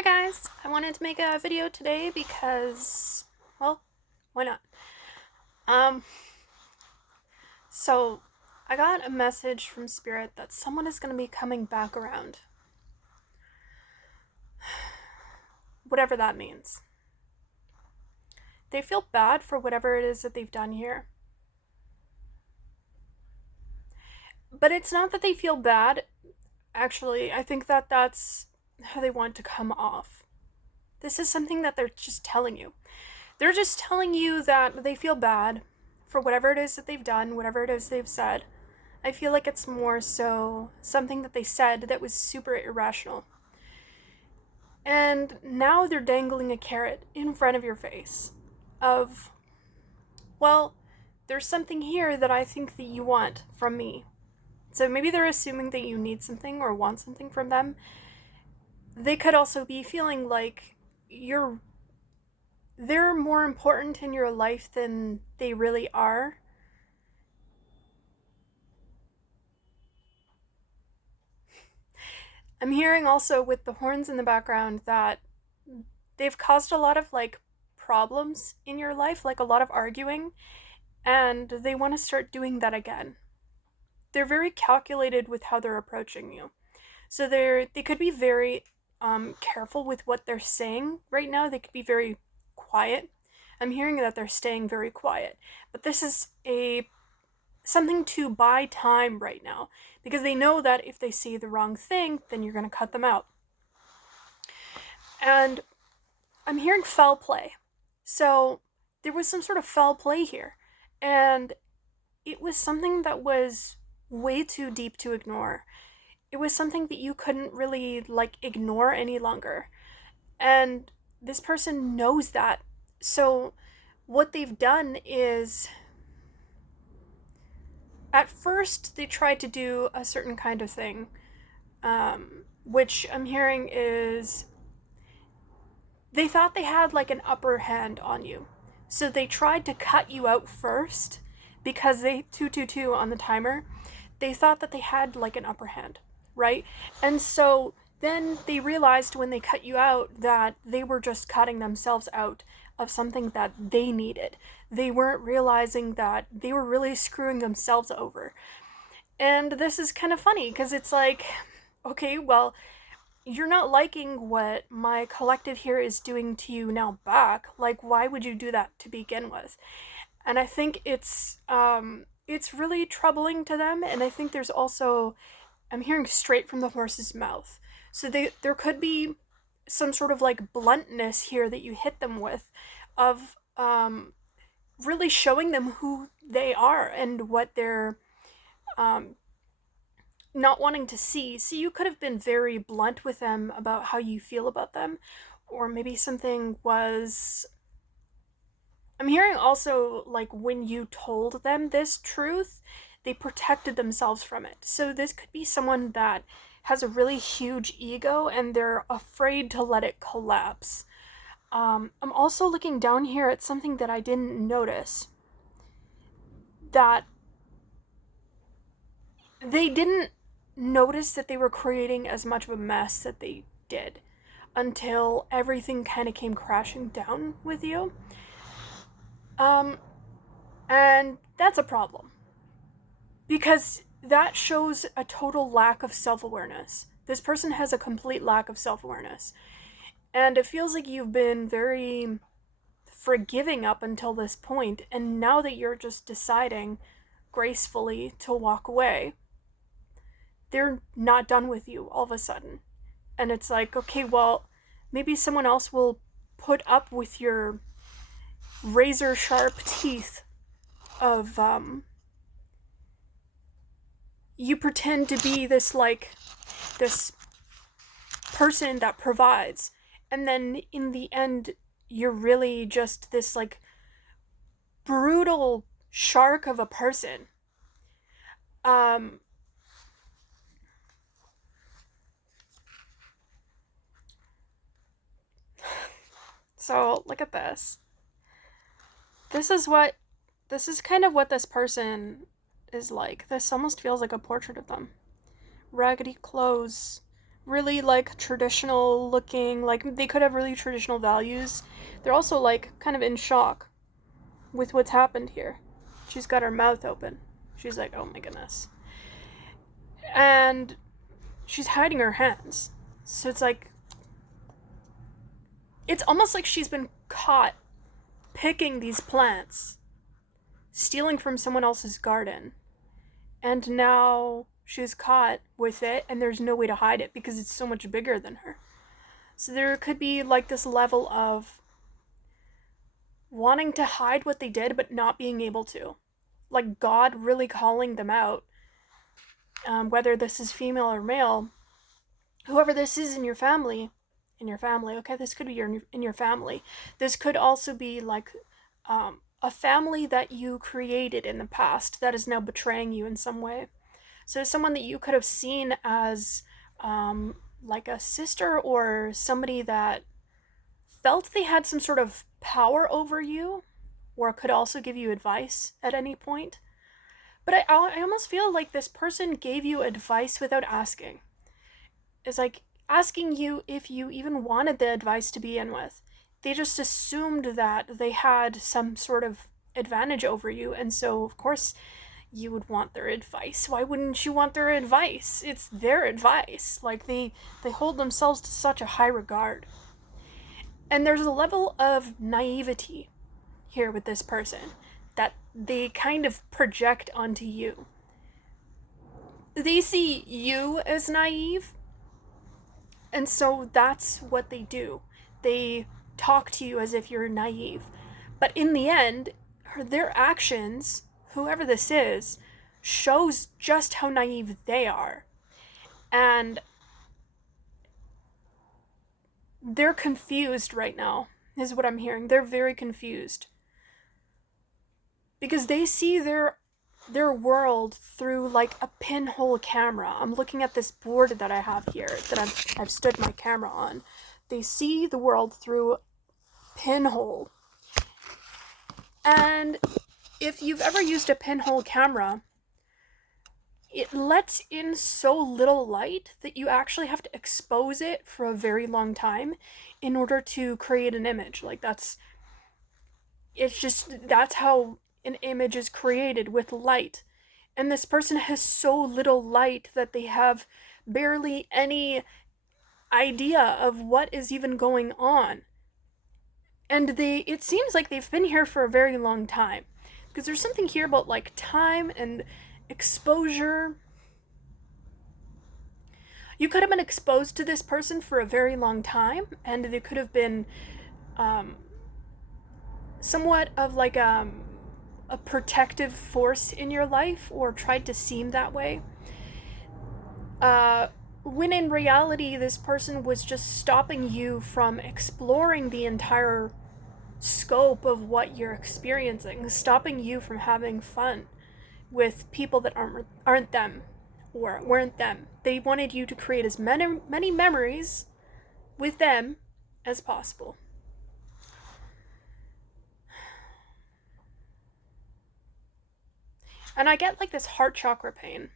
Hi guys, I wanted to make a video today because, well, why not? So I got a message from Spirit that someone is going to be coming back around. Whatever that means. They feel bad for whatever it is that they've done here. But it's not that they feel bad. Actually, I think that that's how they want to come off. This is something that they're just telling you. They're just telling you that they feel bad for whatever it is that they've done, whatever it is they've said. I feel like it's more so something that they said that was super irrational. And now they're dangling a carrot in front of your face of, well, there's something here that I think that you want from me. So maybe they're assuming that you need something or want something from them. They could also be feeling like they're more important in your life than they really are. I'm hearing also with the horns in the background that they've caused a lot of problems in your life, like a lot of arguing, and they want to start doing that again. They're very calculated with how they're approaching you. So they could be very careful with what they're saying right now. They could be very quiet. I'm hearing that they're staying very quiet. But this is something to buy time right now, because they know that if they say the wrong thing, then you're going to cut them out. And I'm hearing foul play. So there was some sort of foul play here. And it was something that was way too deep to ignore. It was something that you couldn't really ignore any longer. And this person knows that. So what they've done is, at first they tried to do a certain kind of thing, which I'm hearing is they thought they had an upper hand on you. So they tried to cut you out first because they 222 on the timer. They thought that they had an upper hand, right? And so then they realized when they cut you out that they were just cutting themselves out of something that they needed. They weren't realizing that they were really screwing themselves over. And this is kind of funny because it's okay, well, you're not liking what my collective here is doing to you now back. Why would you do that to begin with? And I think it's really troubling to them. And I think there's also, I'm hearing straight from the horse's mouth. So there could be some sort of bluntness here that you hit them with, of really showing them who they are and what they're not wanting to see. So you could have been very blunt with them about how you feel about them, or maybe something was, I'm hearing also when you told them this truth, they protected themselves from it. So this could be someone that has a really huge ego and they're afraid to let it collapse. I'm also looking down here at something that I didn't notice. That they didn't notice that they were creating as much of a mess that they did until everything kind of came crashing down with you. And that's a problem, because that shows a total lack of self-awareness. This person has a complete lack of self-awareness. And it feels like you've been very forgiving up until this point, and now that you're just deciding gracefully to walk away, they're not done with you all of a sudden. And it's okay, well, maybe someone else will put up with your razor sharp teeth of you pretend to be this this person that provides, and then in the end you're really just this brutal shark of a person. So look at this. This is kind of what this person is like. This almost feels like a portrait of them. Raggedy clothes, really like traditional looking, like they could have really traditional values. They're also like kind of in shock with what's happened here. She's got her mouth open. She's like, oh my goodness. And she's hiding her hands. So it's like, it's almost like she's been caught picking these plants, stealing from someone else's garden. And now she's caught with it, and there's no way to hide it because it's so much bigger than her. So there could be like this level of wanting to hide what they did, but not being able to. Like God really calling them out, whether this is female or male, whoever this is in your family, okay, this could be in your family. This could also be like a family that you created in the past that is now betraying you in some way. So someone that you could have seen as like a sister or somebody that felt they had some sort of power over you, or could also give you advice at any point. But I almost feel like this person gave you advice without asking. It's like asking you if you even wanted the advice to begin with. They just assumed that they had some sort of advantage over you, and so of course you would want their advice. Why wouldn't you want their advice? It's their advice. Like they hold themselves to such a high regard. And there's a level of naivety here with this person that they kind of project onto you. They see you as naive, and so that's what they do. They talk to you as if you're naive. But in the end, their actions, whoever this is, shows just how naive they are. And they're confused right now, is what I'm hearing. They're very confused. Because they see their world through like a pinhole camera. I'm looking at this board that I have here that I've stood my camera on. They see the world through pinhole. And if you've ever used a pinhole camera, it lets in so little light that you actually have to expose it for a very long time in order to create an image. Like that's how an image is created, with light. And this person has so little light that they have barely any idea of what is even going on. And it seems like they've been here for a very long time. Because there's something here about like time and exposure. You could have been exposed to this person for a very long time, and they could have been somewhat of like a protective force in your life, or tried to seem that way. When in reality, this person was just stopping you from exploring the entire scope of what you're experiencing, stopping you from having fun with people that aren't them or weren't them. They wanted you to create as many memories with them as possible. And I get like this heart chakra pain.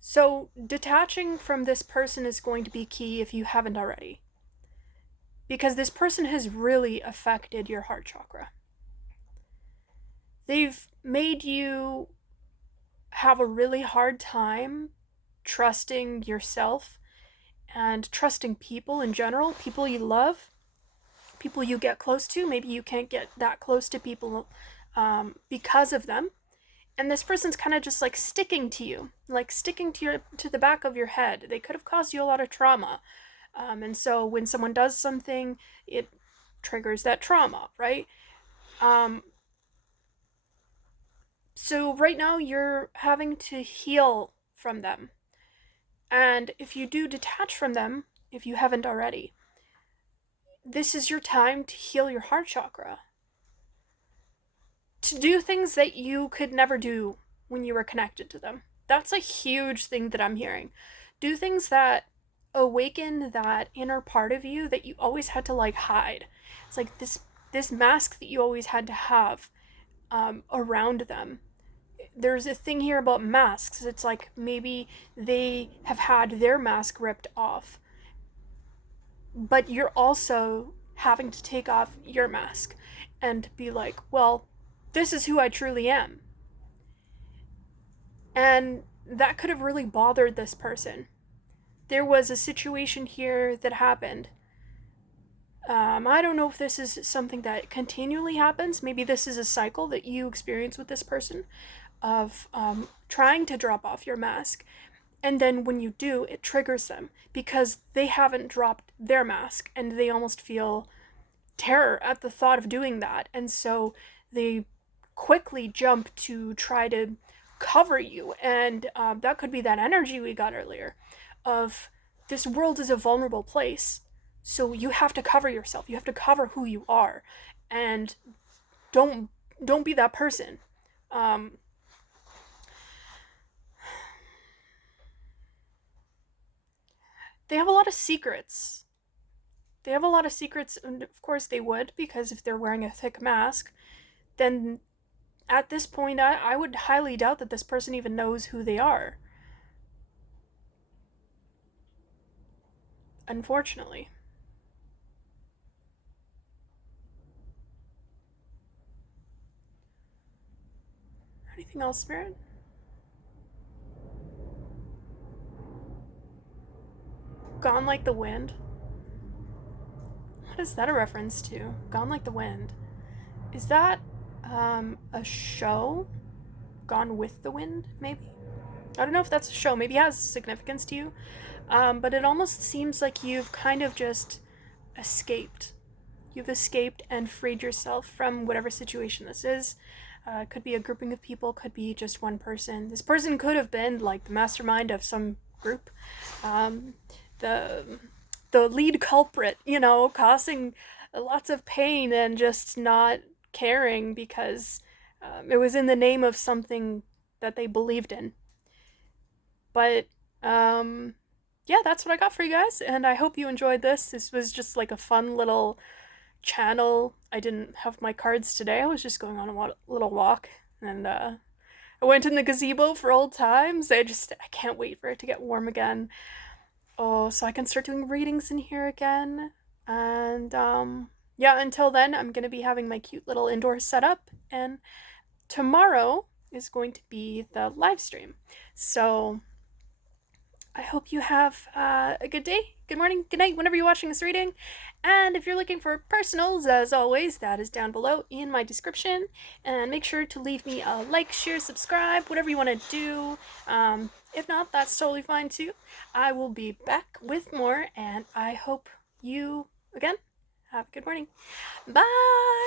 So detaching from this person is going to be key if you haven't already. Because this person has really affected your heart chakra. They've made you have a really hard time trusting yourself and trusting people in general, people you love, people you get close to. Maybe you can't get that close to people because of them. And this person's kind of just like sticking to you, like sticking to the back of your head. They could have caused you a lot of trauma. And so when someone does something, it triggers that trauma, right? So right now you're having to heal from them. And if you do detach from them, if you haven't already, this is your time to heal your heart chakra. To do things that you could never do when you were connected to them. That's a huge thing that I'm hearing. Do things that awaken that inner part of you that you always had to like hide. It's like this mask that you always had to have around them. there's a thing here about masks. It's like maybe they have had their mask ripped off, but you're also having to take off your mask and be like, well, this is who I truly am. And that could have really bothered this person. There was a situation here that happened. I don't know if this is something that continually happens. Maybe this is a cycle that you experience with this person of trying to drop off your mask. And then when you do, it triggers them because they haven't dropped their mask and they almost feel terror at the thought of doing that. And so they quickly jump to try to cover you. And that could be that energy we got earlier of this world is a vulnerable place. So you have to cover yourself. You have to cover who you are. And don't be that person. They have a lot of secrets. They have a lot of secrets, and of course they would, because if they're wearing a thick mask, then at this point, I would highly doubt that this person even knows who they are. Unfortunately. Anything else, Spirit? Gone like the wind? What is that a reference to? Gone like the wind. Is that a show? Gone with the Wind, maybe? I don't know if that's a show. Maybe it has significance to you. But it almost seems like you've kind of just escaped. You've escaped and freed yourself from whatever situation this is. Could be a grouping of people, could be just one person. This person could have been like the mastermind of some group. The lead culprit, causing lots of pain and just not caring because it was in the name of something that they believed in. But yeah, that's what I got for you guys, and I hope you enjoyed this. This was just like a fun little channel. I didn't have my cards today. I was just going on a little walk, and I went in the gazebo for old times. I can't wait for it to get warm again. Oh, so I can start doing readings in here again. And yeah, until then, I'm gonna be having my cute little indoor setup, and tomorrow is going to be the live stream. So I hope you have a good day, good morning, good night, whenever you're watching this reading. And if you're looking for personals, as always, that is down below in my description. And make sure to leave me a like, share, subscribe, whatever you want to do. If not, that's totally fine too. I will be back with more, and I hope you, again, have a good morning. Bye!